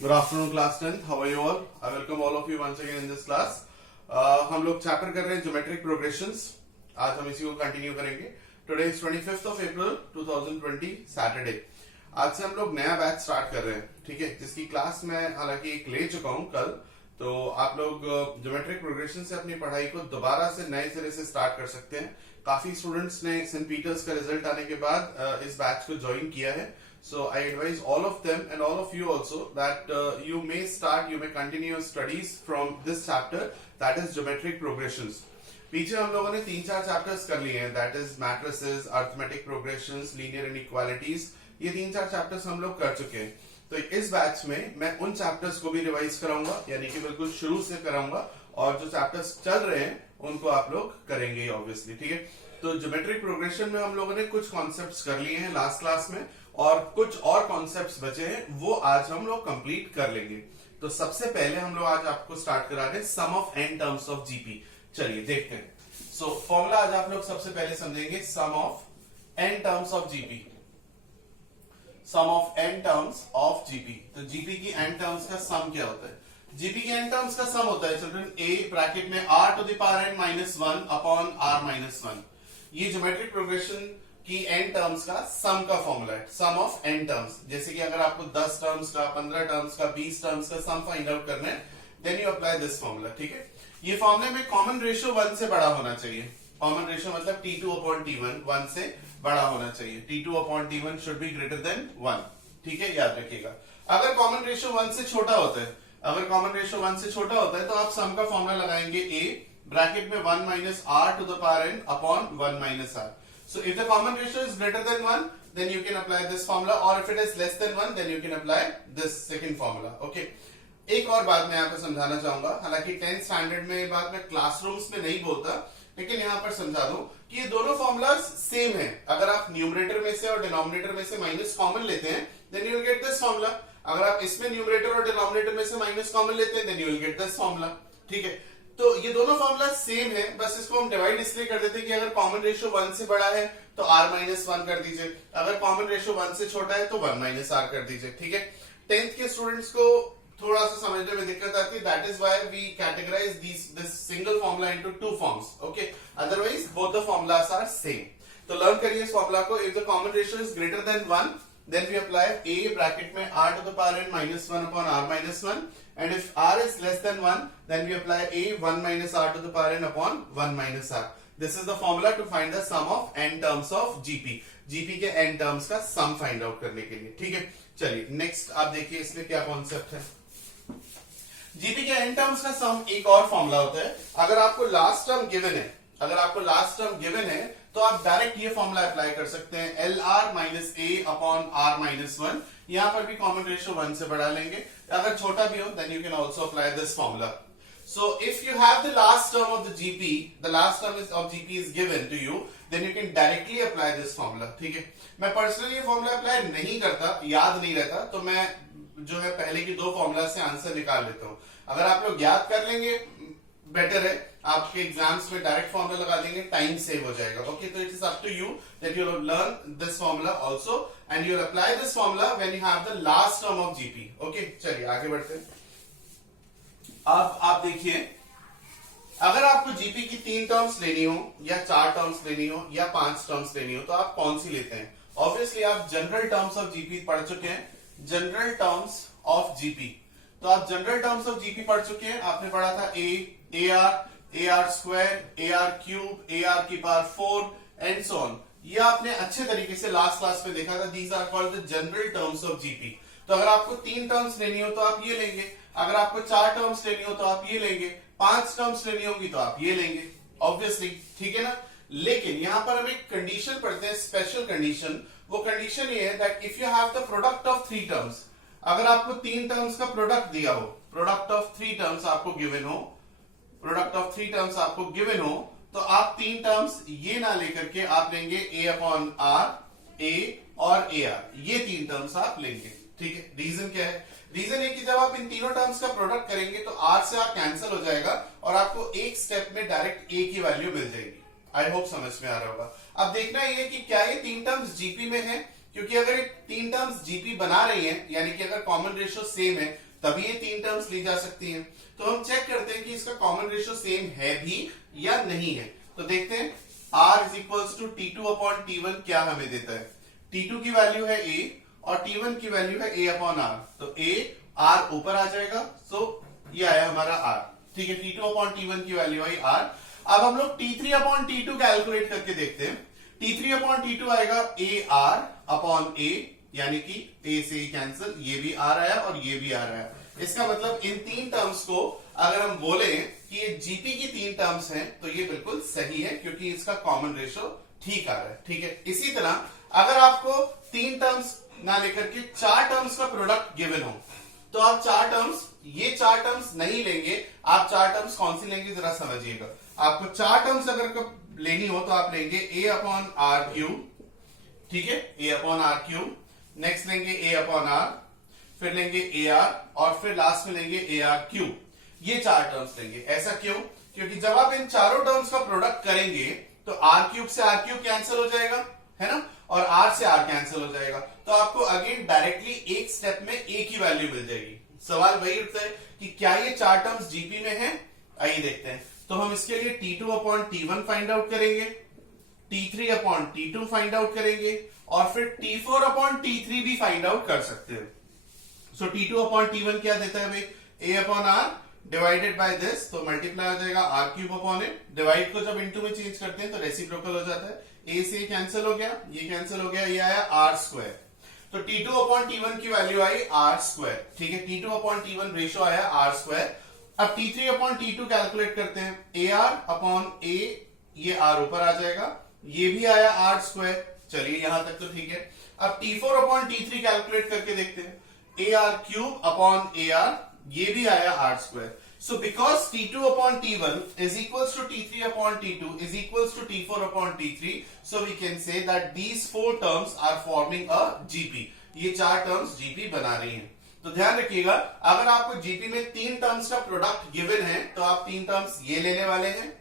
Good afternoon, class 10th. How are you all? I welcome all of you once again in this class. हम लोग chapter कर रहे हैं geometric progressions. आज हम इसी को कंटिन्यू करेंगे. Today is 25th of April 2020 Saturday. आज से हम लोग नया बैच स्टार्ट कर रहे हैं, ठीक है, जिसकी क्लास मैं हालांकि एक ले चुका हूं कल. तो आप लोग ज्योमेट्रिक प्रोग्रेशन से अपनी पढ़ाई को दोबारा से नए सिरे से स्टार्ट कर सकते हैं. काफी स्टूडेंट्स ने सेंट पीटर्स का रिजल्ट आने के बाद इस बैच को ज्वाइन किया है. So I advise all of them and all of you also that you may continue your studies from this chapter, that is geometric progressions. पीछे हम लोगों ने 3-4 चैप्टर्स कर लिए हैं, that is matrices, arithmetic progressions, linear inequalities. ये 3-4 chapters हम लोग कर चुके हैं. तो इस बैच में मैं उन चैप्टर्स को भी रिवाइज कराऊंगा, यानी कि बिल्कुल शुरू से कराऊंगा, और जो चैप्टर्स चल रहे हैं उनको आप लोग करेंगे ऑब्वियसली, ठीक है. तो ज्योमेट्रिक प्रोग्रेशन में हम लोगों ने कुछ कॉन्सेप्ट्स कर लिए हैं लास्ट क्लास में, और कुछ और कॉन्सेप्ट्स बचे हैं, वो आज हम लोग कंप्लीट कर लेंगे. तो सबसे पहले हम लोग आज आपको स्टार्ट करा रहे हैं sum of n terms of GP. चलिए देखते हैं. सो फॉर्मूला आज आप लोग सबसे पहले समझेंगे sum of n terms of GP. Sum of n terms of GP. तो जीपी की एन टर्म्स का सम क्या होता है? जीपी के एन टर्म्स का सम होता है चिल्ड्रन ए ब्रैकेट में r to the power n minus 1 upon r minus 1. ये ज्योमेट्रिक प्रोग्रेशन की एन टर्म्स का सम का फॉर्मूला है. सम ऑफ एन टर्म्स, जैसे कि अगर आपको 10 टर्म्स का, 15 टर्म्स का, 20 टर्म्स का सम फाइंड आउट करना है, then you apply this formula, ठीक है. ये फॉर्मूले में कॉमन रेशियो 1 से बड़ा होना चाहिए. कॉमन रेशियो मतलब T2 अपॉन T1 1 से बड़ा होना चाहिए. T2 upon T1 should be greater than 1, ठीक है, याद रखिएगा. अगर कॉमन रेशियो 1 से छोटा होता है, तो आप सम का फॉर्मूला लगाएंगे a ब्रैकेट में 1 minus r to the power n upon 1 minus r. So if the common ratio is greater than 1, then you can apply this formula, or if it is less than 1, then you can apply this second formula. Okay. एक और बात मैं यहाँ पर समझाना चाहूंगा, हालांकि 10th standard में ये बात मैं क्लासरूम्स में नहीं बोलता, लेकिन यहाँ पर समझा दूं कि ये दोनों फॉर्मूलाज सेम है. अगर आप न्यूमरेटर में से और डिनोमिनेटर में से माइनस कॉमन लेते हैं, then you will get this formula. अगर आप इसमें न्यूमरेटर और डिनोमिनेटर में से माइनस कॉमन लेते हैं, then you will get this formula. ठीक है. तो ये दोनों फॉर्मूला सेम है, बस इसको हम डिवाइड इसलिए कर देते हैं कि अगर कॉमन रेशियो 1 से बड़ा है तो r माइनस 1 कर दीजिए, अगर कॉमन रेशियो 1 से छोटा है तो 1 माइनस r कर दीजिए, ठीक है. 10th के स्टूडेंट्स को थोड़ा सा समझने में दिक्कत आती है, that is why we categorise this single formula into two forms. Okay, otherwise both the formulas are same. तो लर्न करिए इस फॉर्मूला को. If the common ratio is greater than 1, then we apply a bracket में r to the power n minus 1 upon r minus 1, and if r is less than 1, then we apply a 1 minus r to the power n upon 1 minus r. This is the formula to find the sum of n terms of GP. GP के n terms का sum find out करने के लिए, ठीक है. चलिए next आप देखिए इसमें क्या कॉन्सेप्ट है. GP के n terms का sum एक और फॉर्मूला होता है. अगर आपको लास्ट टर्म गिवन है, तो आप डायरेक्ट ये फॉर्मूला अप्लाई कर सकते हैं, LR माइनस ए अपॉन R माइनस 1. यहां पर भी कॉमन रेशियो 1 से बढ़ा लेंगे. अगर छोटा भी हो, then you can also apply this formula. So if you have the last term of the GP, the last term of GP is given to you, then you can directly apply this formula, ठीक है. मैं personally ये formula apply नहीं करता, याद नहीं रहता, तो मैं जो है पहले की दो फॉर्मूला से आंसर निकाल लेता हूं. अगर आप लोग याद कर लेंगे बेटर है, आपके एग्जाम्स में डायरेक्ट फॉर्मूला लगा देंगे, टाइम सेव हो जाएगा. ओके, तो it is up to you that you learn this formula also, and you apply this formula when you have the last term of GP. Okay, चलिए आगे बढ़ते हैं. अब आप देखिए, अगर आपको जीपी की 3 टर्म्स लेनी हो, या 4 टर्म्स लेनी हो, या 5 टर्म्स लेनी हो, तो आप कौन सी लेते हैं? ऑब्वियसली आप जनरल टर्म्स ऑफ जीपी पढ़ चुके हैं. जनरल टर्म्स ऑफ जीपी, तो आप जनरल टर्म्स ऑफ जीपी पढ़ चुके हैं. आपने पढ़ा था AR square, AR cube, AR की पावर 4 एंड सो ऑन. ये आपने अच्छे तरीके से लास्ट क्लास में देखा था. These are called the general terms of GP. तो अगर आपको 3 टर्म्स लेनी हो तो आप ये लेंगे, अगर आपको 4 टर्म्स लेनी हो तो आप ये लेंगे, 5 टर्म्स लेनी होगी तो आप ये लेंगे, ऑब्वियसली, ठीक है ना. लेकिन यहां पर हम एक कंडीशन पढ़ते हैं, स्पेशल कंडीशन. वो कंडीशन ये है that if you have the product of 3 terms, अगर आपको 3 टर्म्स का प्रोडक्ट दिया हो, प्रोडक्ट ऑफ 3 टर्म्स आपको गिवन हो, तो आप 3 टर्म्स ये ना लेकर के आप लेंगे a अपॉन r, a और AR. ये 3 टर्म्स आप लेंगे, ठीक है. रीजन क्या है? रीजन है कि जब आप इन तीनों टर्म्स का प्रोडक्ट करेंगे तो r से r कैंसिल हो जाएगा और आपको एक स्टेप में डायरेक्ट a की वैल्यू मिल जाएगी. आई होप समझ में आ रहा होगा. अब देखना ये कि क्या ये 3 टर्म्स जीपी में है, क्योंकि अगर ये तीन टर्म्स जीपी बना रही हैं, यानी कि अगर कॉमन रेशियो सेम है तभी ये तीन टर्म्स ली जा सकती हैं। तो हम चेक करते हैं कि इसका कॉमन रेशियो सेम है भी या नहीं है। तो देखते हैं R is equals to T2 upon T1 क्या हमें देता है। T2 की वैल्यू है A और T1 की वैल्यू है A अपॉन R। तो A R ऊपर आ जाएगा, सो ये आया हमारा R। ठीक है, T2 अपॉन T1 की वैल्यू आई R। अब हम लोग T3 अपॉन T2 कैलकुलेट करके देखते हैं। T3 अपॉन T2 आएगा A R अपॉन A, यानी कि A से कैंसिल, ये भी R आया और ये भी R आया। इसका मतलब इन तीन टर्म्स को अगर हम बोले कि ये जीपी की तीन टर्म्स हैं तो ये बिल्कुल सही है, क्योंकि इसका कॉमन रेशियो ठीक आ रहा है। ठीक है, इसी तरह अगर आपको तीन टर्म्स ना लेकर के चार टर्म्स का प्रोडक्ट गिवन हो तो आप चार टर्म्स, ये चार टर्म्स नहीं लेंगे। आप चार टर्म्स कौन सी लेंगे जरा समझिएगा। आपको चार टर्म्स अगर लेनी हो तो आप लेंगे A अपॉन आर क्यूब, ठीक है, A upon R cube. Next लेंगे A अपॉन आर, फिर लेंगे AR और फिर लास्ट में लेंगे AR क्यूब। ये चार टर्म्स लेंगे। ऐसा क्यों? क्योंकि जब आप इन चारों टर्म्स का प्रोडक्ट करेंगे तो R क्यूब से R क्यूब कैंसिल हो जाएगा, है ना, और R से R कैंसिल हो जाएगा। तो आपको अगेन डायरेक्टली एक स्टेप में एक ही वैल्यू मिल जाएगी। सवाल वही उठता है कि क्या ये चार टर्म्स जीपी में है। आइए देखते हैं। तो हम इसके लिए T2 upon T1 find out करेंगे, T3 upon T2 find out करेंगे और फिर T4 अपॉन T3 भी फाइंड आउट कर सकते हैं। सो T2 अपॉन T1 क्या देता है भाई, A upon R divided by this, तो मल्टीप्लाई हो जाएगा R क्यूब अपॉन ए। डिवाइड को जब इनटू में चेंज करते हैं तो रेसिप्रोकल हो जाता है। A से कैंसिल हो गया, ये कैंसिल हो गया, ये आया R स्क्वायर। तो T2 अपॉन T1 की वैल्यू आई R स्क्वायर। ठीक है, T2 अपॉन T1 रेशियो आया R स्क्वायर। अब T3 अपॉन T2 कैलकुलेट करते हैं। AR अपॉन A, ये R ऊपर आ जाएगा, ये भी आया R स्क्वायर। चलिए यहां तक तो ठीक है। अब T4 अपॉन T3 कैलकुलेट करके देखते हैं। AR क्यूब अपॉन AR, ये भी आया R square. So because T2 upon T1 is equals to T3 upon T2 is equals to T4 upon T3, so we can say that these four terms are forming a GP. ये चार terms GP बना रही हैं। तो ध्यान रखिएगा, अगर आपको GP में तीन टर्म्स का प्रोडक्ट गिवन है तो आप तीन टर्म्स ये लेने वाले हैं।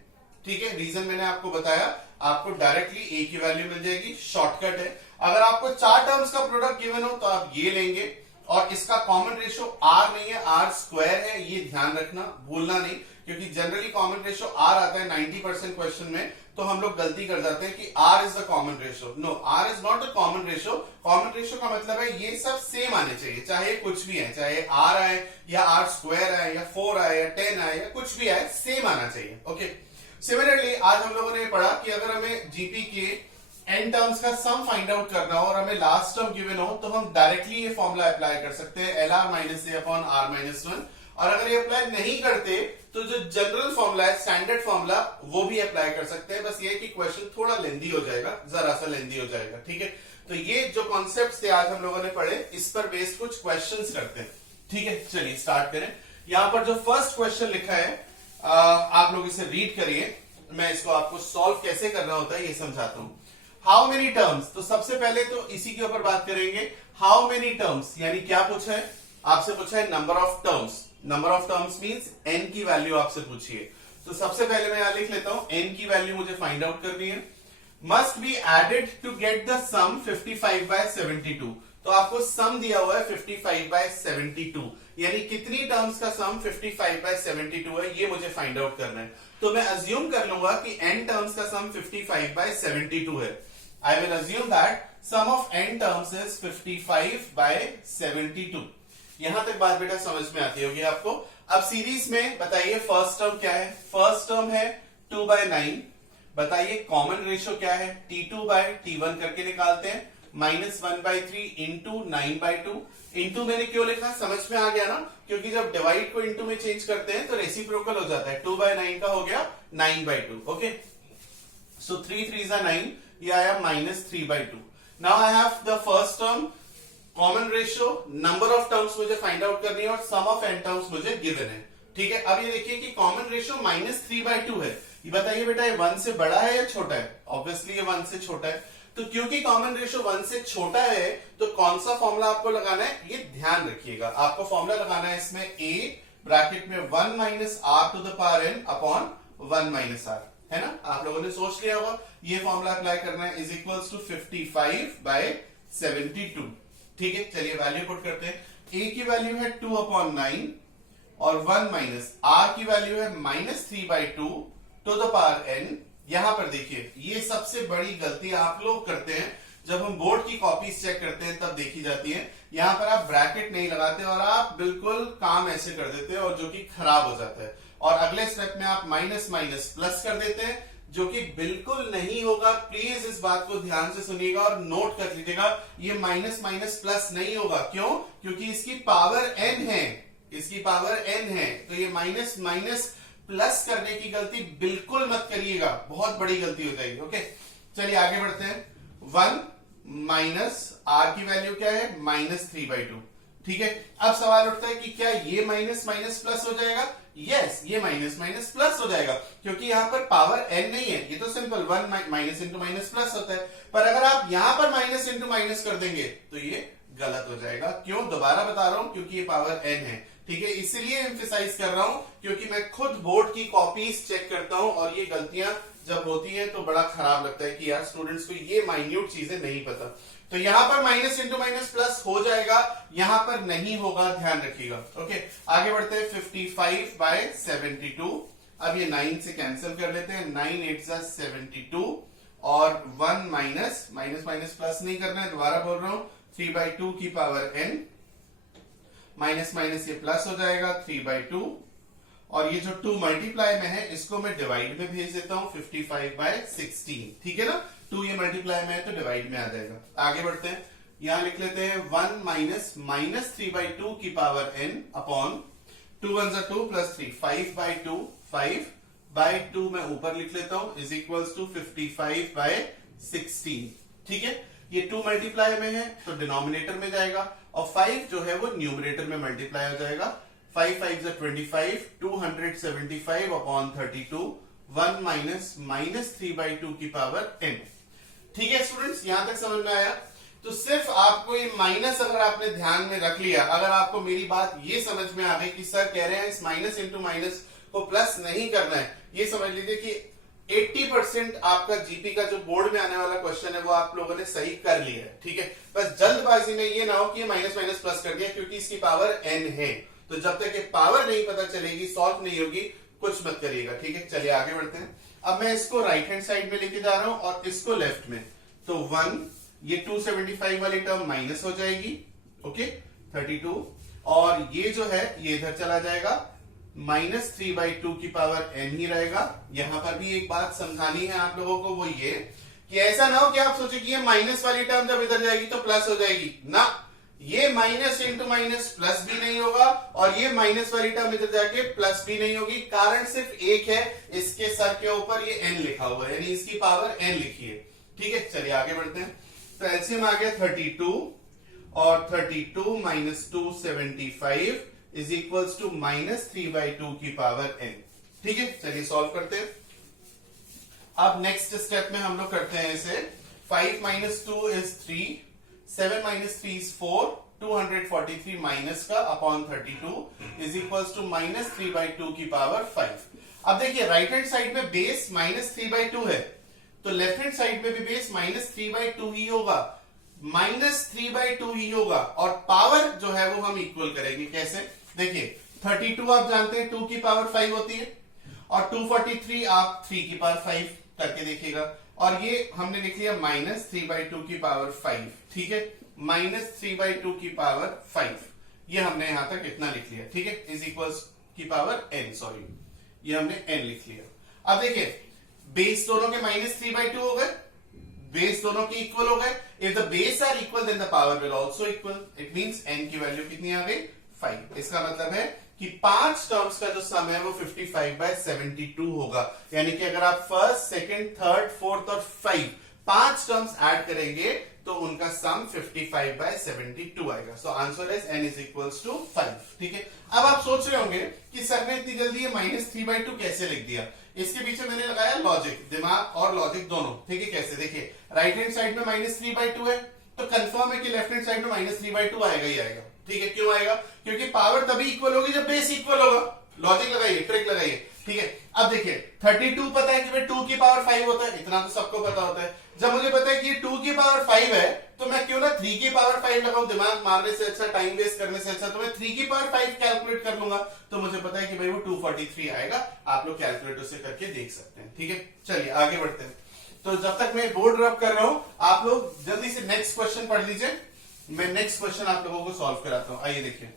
ठीक है, रीजन मैंने आपको बताया, आपको डायरेक्टली A की वैल्यू मिल जाएगी, शॉर्टकट है। अगर आपको चार टर्म्स का प्रोडक्ट गिवन हो तो आप ये लेंगे और इसका कॉमन रेशियो R नहीं है, R स्क्वायर है। ये ध्यान रखना, भूलना नहीं, क्योंकि जनरली कॉमन रेशियो R आता है 90% क्वेश्चन में, तो हम लोग गलती कर जाते हैं कि R is the common ratio. No, R is not the common ratio. Common ratio का मतलब है ये सब सेम आने चाहिए, चाहे कुछ भी है, चाहे R आए या R स्क्वायर आए या 4 आए या 10 आए या कुछ भी आए, सेम आना चाहिए। ओके, सिमिलरली आज हम लोगों ने पढ़ा कि अगर हमें जीपी के एन टर्म्स का सम फाइंड आउट करना हो और हमें लास्ट टर्म गिवन हो तो हम डायरेक्टली ये फॉर्मूला अप्लाई कर सकते हैं, LR माइनस ए अपॉन R माइनस 1। और अगर ये अप्लाई नहीं करते तो जो जनरल फॉर्मूला है, स्टैंडर्ड फॉर्मूला, वो भी अप्लाई कर सकते हैं। बस ये कि क्वेश्चन थोड़ा लेंदी हो जाएगा, जरा सा लेंदी हो जाएगा। ठीक है, तो ये जो कॉन्सेप्ट थे आज हम लोगों ने पढ़े, इस पर बेस्ड कुछ क्वेश्चन करते हैं। ठीक है, चलिए स्टार्ट करें। यहां पर जो फर्स्ट क्वेश्चन लिखा है, आप लोग इसे रीड करिए, मैं इसको आपको सॉल्व कैसे करना होता है ये समझाता हूं। हाउ मेनी टर्म्स, तो सबसे पहले तो इसी के ऊपर बात करेंगे। हाउ मेनी टर्म्स यानी क्या पूछा है, आपसे पूछा है number of terms. Number of terms means n की वैल्यू आपसे पूछिए। तो सबसे पहले मैं यहां लिख लेता हूं, n की वैल्यू मुझे फाइंड आउट करनी है। Must be added to get the sum 55/72। तो आपको सम दिया हुआ है 55/72, यानी कितनी टर्म्स का सम 55/72 है, ये मुझे फाइंड आउट करना है। तो मैं अज्यूम कर लूंगा कि n टर्म्स का सम 55/72 है। I will assume that sum of n terms is 55/72। यहां तक बात बेटा समझ में आती होगी आपको। अब सीरीज में बताइए फर्स्ट टर्म क्या है। फर्स्ट टर्म है 2/9। बताइए कॉमन रेशियो क्या है, T2/T1 करके निकालते हैं। -1/3 इंटू 9/2। इंटू मैंने क्यों लिखा, समझ में आ गया ना, क्योंकि जब डिवाइड को इंटू में चेंज करते हैं तो रेसिप्रोकल हो जाता है। 2/9 का हो गया 9/2। ओके, सो 3 3 जा 9, ये आया -3/2। Now I have the first term, common ratio, number of terms मुझे फाइंड आउट करनी है और सम ऑफ n टर्म्स मुझे गिवन है। ठीक है, अब ये देखिए कि कॉमन रेशियो -3/2 है। ये बताइए बेटा ये 1 से बड़ा है या छोटा है? ऑब्वियसली ये 1 से छोटा है। तो क्योंकि कॉमन रेशियो 1 से छोटा है तो कौन सा फॉर्मूला आपको लगाना है, ये ध्यान रखिएगा। आपको फॉर्मूला लगाना है इसमें a ब्रैकेट में 1 minus r to the power n upon 1 minus r, है ना। आप लोगों ने सोच लिया होगा, ये फॉर्मूला अप्लाई करना है, इज इक्वल्स टू 55/72। 72। ठीक है, चलिए वैल्यू पुट करते हैं। a की वैल्यू है 2/9 और 1 माइनस r की वैल्यू है -3/2 टू द पावर n। यहां पर देखिए, ये सबसे बड़ी गलती आप लोग करते हैं जब हम बोर्ड की कॉपीज चेक करते हैं तब देखी जाती है। यहां पर आप ब्रैकेट नहीं लगाते और आप बिल्कुल काम ऐसे कर देते हैं और जो कि खराब हो जाता है। और अगले स्टेप में आप माइनस माइनस प्लस कर देते हैं, जो कि बिल्कुल नहीं होगा। प्लीज इस बात को ध्यान से सुनिएगा और नोट कर लीजिएगा, ये माइनस माइनस प्लस नहीं होगा। क्यों? क्योंकि इसकी पावर n है, इसकी पावर n है, तो ये माइनस माइनस प्लस करने की गलती बिल्कुल मत करिएगा, बहुत बड़ी गलती हो जाएगी। ओके, चलिए आगे बढ़ते हैं। 1 माइनस r की वैल्यू क्या है? -3/2। ठीक है, अब सवाल उठता है कि क्या ये माइनस माइनस प्लस हो जाएगा? यस, ये माइनस माइनस प्लस हो जाएगा, क्योंकि यहां पर पावर n नहीं है। ये तो simple 1 minus into minus plus होता है, पर अगर आप यहां पर माइनस इंटू माइनस कर देंगे तो ये गलत हो जाएगा। क्यों? दोबारा बता रहा हूं, क्योंकि ये पावर n है। ठीक है, इसलिए एम्फेसाइज कर रहा हूं क्योंकि मैं खुद बोर्ड की कॉपीज चेक करता हूं और ये गलतियां जब होती है तो बड़ा खराब लगता है कि यार स्टूडेंट्स को ये माइन्यूट चीजें नहीं पता। तो यहां पर माइनस इंटू माइनस प्लस हो जाएगा, यहां पर नहीं होगा, ध्यान रखिएगा। ओके, आगे बढ़ते हैं। 55/72। अब ये 9 से कैंसिल कर लेते हैं। 9 8 72 और 1 माइनस माइनस माइनस प्लस नहीं करना है, दोबारा बोल रहा हूं। 3/2 की पावर n, माइनस माइनस ये प्लस हो जाएगा 3/2, और ये जो 2 मल्टीप्लाई में है इसको मैं डिवाइड में भेज देता हूं 55/16। ठीक है ना, 2 ये मल्टीप्लाई में है तो डिवाइड में आ जाएगा। आगे बढ़ते हैं, यहां लिख लेते हैं 1 माइनस माइनस 3/2 की पावर n अपॉन 2 1 2 प्लस 3, 5/2, 5/2 मैं ऊपर लिख लेता हूं इज इक्वल्स टू 55/16। ठीक है, ये 2 मल्टीप्लाई में है तो डिनोमिनेटर में जाएगा और 5 जो है वो न्यूमरेटर में मल्टीप्लाई हो जाएगा। 5 5 25, 275 अपॉन 32, 1 माइनस माइनस 3/2 की पावर n। ठीक है स्टूडेंट्स, यहां तक समझ में आया? तो सिर्फ आपको ये माइनस अगर आपने ध्यान में रख लिया, अगर आपको मेरी बात ये समझ में आ गई कि सर कह रहे हैं इस माइनस इंटू माइनस को प्लस नहीं करना है, ये समझ लीजिए कि 80% आपका जीपी का जो बोर्ड में आने वाला क्वेश्चन है वो आप लोगों ने सही कर लिया है। ठीक है, बस जल्दबाजी में ये ना हो कि माइनस माइनस प्लस कर दिया, क्योंकि इसकी पावर n है। तो जब तक ये पावर नहीं पता चलेगी, सॉल्व नहीं होगी, कुछ मत करिएगा। ठीक है, चलिए आगे बढ़ते हैं। अब मैं इसको राइट हैंड साइड में लेके जा रहा हूं और इसको लेफ्ट में। तो 1, ये 275 वाली टर्म माइनस हो जाएगी। ओके, 32, और ये जो है ये इधर चला जाएगा, -3/2 की पावर n ही रहेगा। यहां पर भी एक बात समझानी है आप लोगों को, वो ये कि ऐसा ना हो कि आप सोचे कि ये माइनस वाली टर्म जब इधर जाएगी तो प्लस हो जाएगी ना। ये माइनस इंटू माइनस प्लस भी नहीं होगा और ये माइनस वाली टर्म इधर जाके प्लस भी नहीं होगी। कारण सिर्फ एक है, इसके सर के ऊपर ये n लिखा हुआ है, यानी इसकी पावर n लिखी है। ठीक है, चलिए आगे बढ़ते हैं। तो एलसीएम आ गया 32 और 32 माइनस 275 इज इक्वल्स टू -3/2 की पावर n। ठीक है, चलिए सॉल्व करते हैं। अब नेक्स्ट स्टेप में हम लोग करते हैं इसे। 5 minus 2 is 3, 7 minus 3 is 4, 243 minus का अपॉन 32 इज इक्वल्स टू -3/2 की पावर 5। अब देखिए राइट हैंड साइड में बेस -3/2 है, तो लेफ्ट हैंड साइड में भी बेस -3/2 ही होगा, -3/2 ही होगा, और पावर जो है वो हम इक्वल करेंगे। कैसे? देखिए 32 आप जानते हैं 2 की पावर 5 होती है, और 243 आप 3 की पावर 5 करके देखिएगा, और ये हमने लिख लिया -3/2 की पावर 5। ठीक है, -3/2 की पावर 5, ये हमने यहां तक इतना लिख लिया। ठीक है, इज इक्वल्स की पावर n, सॉरी ये हमने n लिख लिया। अब देखिए बेस दोनों के -3/2 हो गए, बेस दोनों के इक्वल हो गए। If the base are equal then the power will also equal. It means n की वैल्यू कितनी आ गई? 5। इसका मतलब है कि 5 टर्म्स का जो सम है वो 55/72 होगा। यानी कि अगर आप फर्स्ट, सेकंड, थर्ड, फोर्थ और 5 टर्म्स ऐड करेंगे तो उनका सम 55/72 आएगा। So answer is n is equals to 5। ठीक है, अब आप सोच रहे होंगे कि सर ने इतनी जल्दी ये -3/2 कैसे लिख दिया? इसके पीछे मैंने लगाया लॉजिक, दिमाग और लॉजिक दोनों। ठीक है, कैसे? देखिए राइट हैंड साइड में -3/2 है, तो कंफर्म है कि लेफ्ट हैंड साइड में -3/2 आएगा ही आएगा। ठीक है, क्यों आएगा? क्योंकि पावर तभी इक्वल होगी जब बेस इक्वल होगा। लॉजिक लगाइए, ट्रिक लगाइए, ठीक है। अब देखिए 32 पता है कि भाई 2 की पावर 5 होता है, इतना तो सबको पता होता है। जब मुझे पता है कि 2 की पावर 5 है तो मैं क्यों ना 3 की पावर 5 लगाऊं, दिमाग मारने से अच्छा, टाइम वेस्ट करने से अच्छा तो मैं 3 की पावर 5 कैलकुलेट कर लूंगा, तो मुझे पता है कि भाई वो 243 आएगा। आप लोग कैलकुलेटर से करके देख सकते हैं, ठीक है। चलिए आगे बढ़ते हैं। तो जब तक मैं बोर्ड रब कर रहा हूं आप लोग जल्दी से नेक्स्ट क्वेश्चन पढ़ लीजिए, मैं नेक्स्ट क्वेश्चन आप लोगों को सॉल्व कराता हूं। आइए देखिए,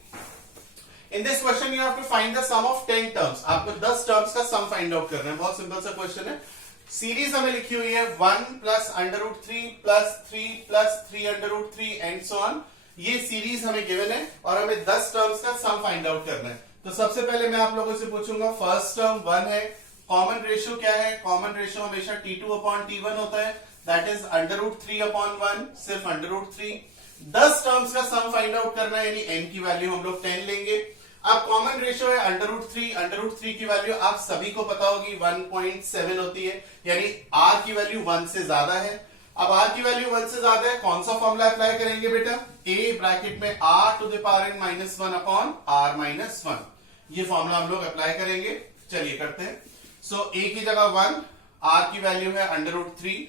in this question you have to find the sum of 10 terms. आपको 10 टर्म्स का सम फाइंड आउट करना है, बहुत सिंपल सा क्वेश्चन है। सीरीज हमें लिखी हुई है 1 plus √3 plus 3 plus 3 √3 and so on. ये सीरीज हमें गिवन है और हमें 10 टर्म्स का सम फाइंड आउट करना है। तो सबसे पहले मैं आप लोगों से पूछूंगा, फर्स्ट टर्म 1 है, कॉमन रेशियो क्या है? कॉमन रेशियो हमेशा T2/T1 होता है, दैट इज √3/1, सिर्फ √3। 10 टर्म्स का सम फाइंड आउट करना है, यानी n की वैल्यू हम लोग 10 लेंगे। अब कॉमन रेशियो है √3 की वैल्यू आप सभी को पता होगी 1.7 होती है, यानी r की वैल्यू 1 से ज्यादा है। अब r की वैल्यू 1 से ज्यादा है, कौन सा फॉर्मूला अप्लाई करेंगे बेटा? a ब्रैकेट में r⁻n-1/r-1, ये फॉर्मूला हम लोग अप्लाई करेंगे। चलिए करते हैं। सो a की जगह 1, r की वैल्यू है √3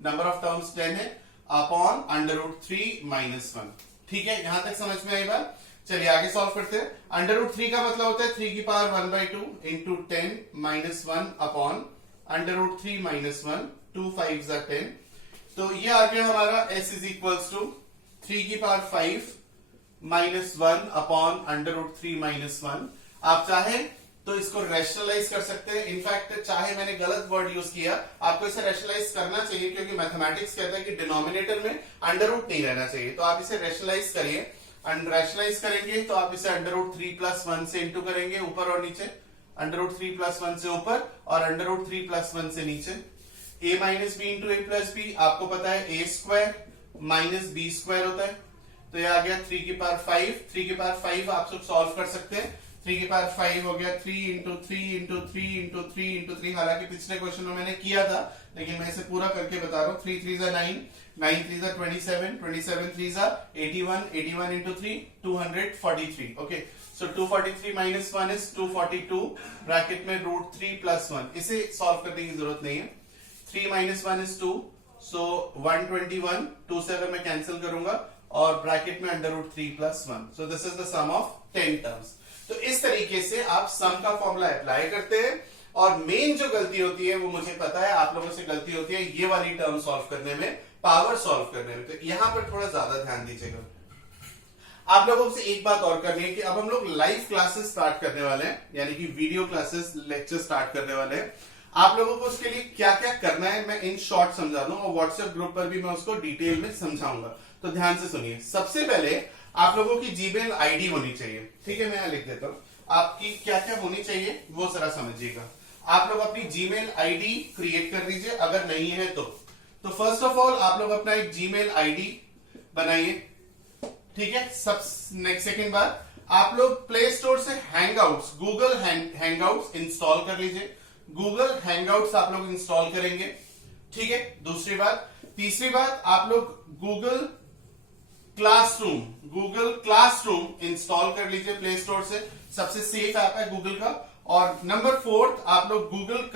नंबर ऑफ टर्म्स 10 है, अपॉन √3 - 1। ठीक है, यहां तक समझ में आई बात। चलिए आगे सॉल्व करते हैं। √3 का मतलब होता है 3 की पावर 1/2 इंटू 10 - 1 अपॉन √3 - 1, 2 5 = 10। तो ये आ गया हमारा s इज इक्वल्स टू 3 की पावर 5 -1 अपॉन √3 - 1। आप चाहे तो इसको रैशनलाइज कर सकते हैं। इनफैक्ट चाहे मैंने गलत वर्ड यूज किया, आपको इसे रैशनलाइज करना चाहिए क्योंकि मैथमेटिक्स कहता है कि डिनोमिनेटर में अंडर रूट नहीं रहना चाहिए। तो आप इसे रैशनलाइज करिए, रैशनलाइज करेंगे तो आप इसे √3 + 1 से इंटू करेंगे, ऊपर और नीचे, √3 + 1 से ऊपर और √3 + 1 से नीचे। a - b into a + b, आपको पता है a² - b² होता है। तो ये आ गया 3 की पावर 5, 3 की पावर 5 आप सब सॉल्व कर सकते हैं। 3 की पावर 5 हो गया 3 इंटू 3 इंटू 3 इंटू 3 इंटू 3। हालांकि पिछले क्वेश्चन में मैंने किया था, लेकिन मैं इसे पूरा करके बता रहा हूँ। 3 3 = 9, 9 3 = 27, 27 3 = 81, 81 into 3 243। Okay, so 243 - 1 is 242, bracket में √3 + 1। इसे सॉल्व करने की जरूरत नहीं है। 3 - 1 इज 2, सो 121, 2 से अगर मैं कैंसिल करूंगा और ब्रैकेट में √3 + 1। So this is the sum of 10 terms. तो इस तरीके से आप सम का फॉर्मूला अप्लाई करते हैं। और मेन जो गलती होती है वो मुझे पता है आप लोगों से गलती होती है ये वाली टर्म सॉल्व करने में, पावर सॉल्व करने में। तो यहां पर थोड़ा ज्यादा ध्यान दीजिएगा। आप लोगों से एक बात और करनी है कि अब हम लोग लाइव क्लासेस स्टार्ट करने वाले हैं, यानी कि वीडियो क्लासेस, लेक्चर स्टार्ट करने वाले हैं। आप लोगों को उसके लिए क्या क्या करना है मैं इन शॉर्ट समझा दूं, और व्हाट्सएप ग्रुप पर भी मैं उसको डिटेल में समझाऊंगा। तो ध्यान से सुनिए। सबसे पहले आप लोगों की जीमेल आईडी होनी चाहिए, ठीक है। मैं यहां लिख देता हूं, आपकी क्या क्या होनी चाहिए वो जरा समझिएगा। आप लोग अपनी जीमेल आईडी क्रिएट कर लीजिए, अगर नहीं है तो फर्स्ट ऑफ ऑल आप लोग अपना एक जीमेल आईडी बनाइए, ठीक है। सब नेक्स्ट सेकंड बात, आप लोग प्ले स्टोर से हैंगआउट्स, गूगल हैंगआउट्स इंस्टॉल कर लीजिए। गूगल हैंगआउट्स आप लोग इंस्टॉल करेंगे, ठीक है। दूसरी बात, तीसरी बात, आप लोग गूगल क्लासरूम इंस्टॉल कर लीजिए प्ले स्टोर से, सबसे सेफ ऐप है गूगल का। और नंबर 4 आप लोग गूगल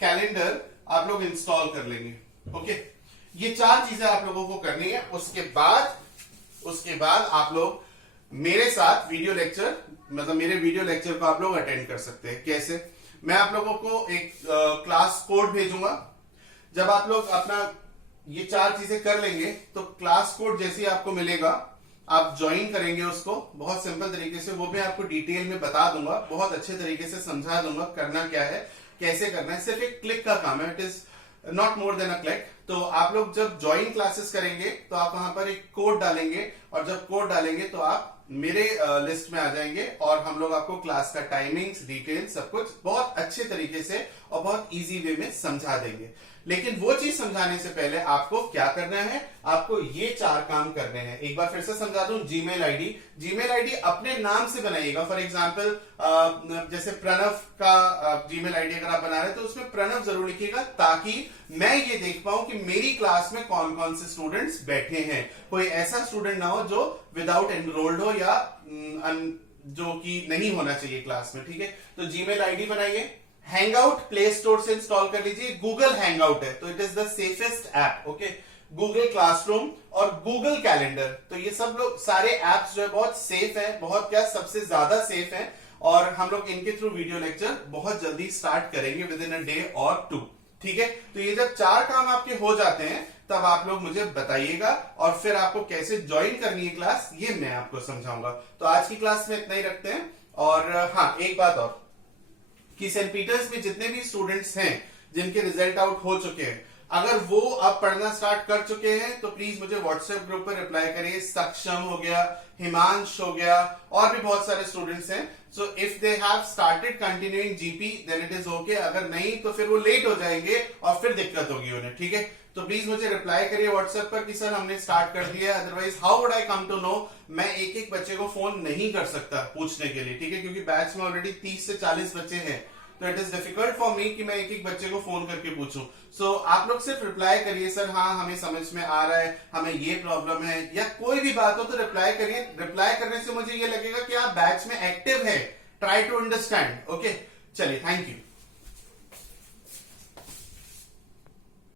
कैलेंडर आप लोग इंस्टॉल कर लेंगे, ओके। ये 4 चीजें आप लोगों को करनी है। उसके बाद आप लोग मेरे साथ वीडियो लेक्चर, मतलब मेरे वीडियो लेक्चर को आप लोग अटेंड कर सकते हैं। कैसे? मैं आप लोगों को एक क्लास कोड भेजूंगा। जब आप लोग अपना ये 4 चीजें कर लेंगे तो क्लास कोड जैसे ही आपको मिलेगा आप ज्वाइन करेंगे उसको, बहुत सिंपल तरीके से, वो भी आपको डिटेल में बता दूंगा, बहुत अच्छे तरीके से समझा दूंगा करना क्या है, कैसे करना है। सिर्फ एक क्लिक का काम है, it is not more than a click. तो आप लोग जब ज्वाइन क्लासेस करेंगे तो आप वहां पर एक कोड डालेंगे, और जब कोड डालेंगे तो आप मेरे लिस्ट में आ जाएंगे, और हम लोग आपको क्लास का टाइमिंग्स, डिटेल, सब कुछ बहुत अच्छे तरीके से और बहुत इजी वे में समझा देंगे। लेकिन वो चीज समझाने से पहले आपको क्या करना है, आपको ये 4 काम करने हैं। एक बार फिर से समझा दूं, जीमेल आईडी अपने नाम से बनाइएगा। फॉर एग्जांपल जैसे प्रणव का जीमेल आईडी अगर आप बना रहे हैं तो उसमें प्रणव जरूर लिखिएगा, ताकि मैं ये देख पाऊं कि मेरी क्लास में कौन कौन से स्टूडेंट्स बैठे हैं। कोई ऐसा स्टूडेंट ना हो जो विदाउट एनरोल्ड हो या जो कि नहीं होना चाहिए क्लास में, ठीक है। तो जीमेल आईडी बनाइए। हैंगआउट प्ले स्टोर से इंस्टॉल कर लीजिए। गूगल हैंगआउट है तो it is the safest app, okay. Google classroom और गूगल कैलेंडर, तो ये सब लोग सारे एप्स जो है बहुत सेफ है, बहुत क्या सबसे ज्यादा सेफ है, और हम लोग इनके थ्रू वीडियो लेक्चर बहुत जल्दी स्टार्ट करेंगे विद इन अ डे और 2, ठीक है। तो ये जब 4 काम आपके हो जाते हैं तब आप लोग मुझे बताइएगा, और फिर आपको कैसे ज्वाइन करनी है क्लास ये मैं आपको समझाऊंगा। तो आज की क्लास में इतना ही रखते हैं। और हाँ, एक बात और कि सेंट पीटर्स में जितने भी स्टूडेंट्स हैं जिनके रिजल्ट आउट हो चुके हैं, अगर वो अब पढ़ना स्टार्ट कर चुके हैं तो प्लीज मुझे व्हाट्सएप ग्रुप पर रिप्लाई करिए। सक्षम हो गया, हिमांश हो गया, और भी बहुत सारे स्टूडेंट्स हैं। So if they have started continuing GP then it is okay, अगर नहीं तो फिर वो लेट हो जाएंगे और फिर दिक्कत होगी उन्हें, ठीक है। तो प्लीज मुझे रिप्लाई करिए व्हाट्सएप पर कि सर हमने स्टार्ट कर दिया, otherwise how would I come to know. मैं एक एक बच्चे को फोन नहीं कर सकता पूछने के लिए, ठीक है, क्योंकि बैच में ऑलरेडी 30 से 40 बच्चे हैं, तो it is difficult for me कि मैं एक एक बच्चे को फोन करके पूछूं। सो आप लोग सिर्फ रिप्लाई करिए, सर हाँ हमें समझ में आ रहा है, हमें ये प्रॉब्लम है, या कोई भी बात हो तो रिप्लाई करिए। रिप्लाई करने से मुझे ये लगेगा कि आप बैच में एक्टिव है। Try to understand, okay. चलिए, थैंक यू।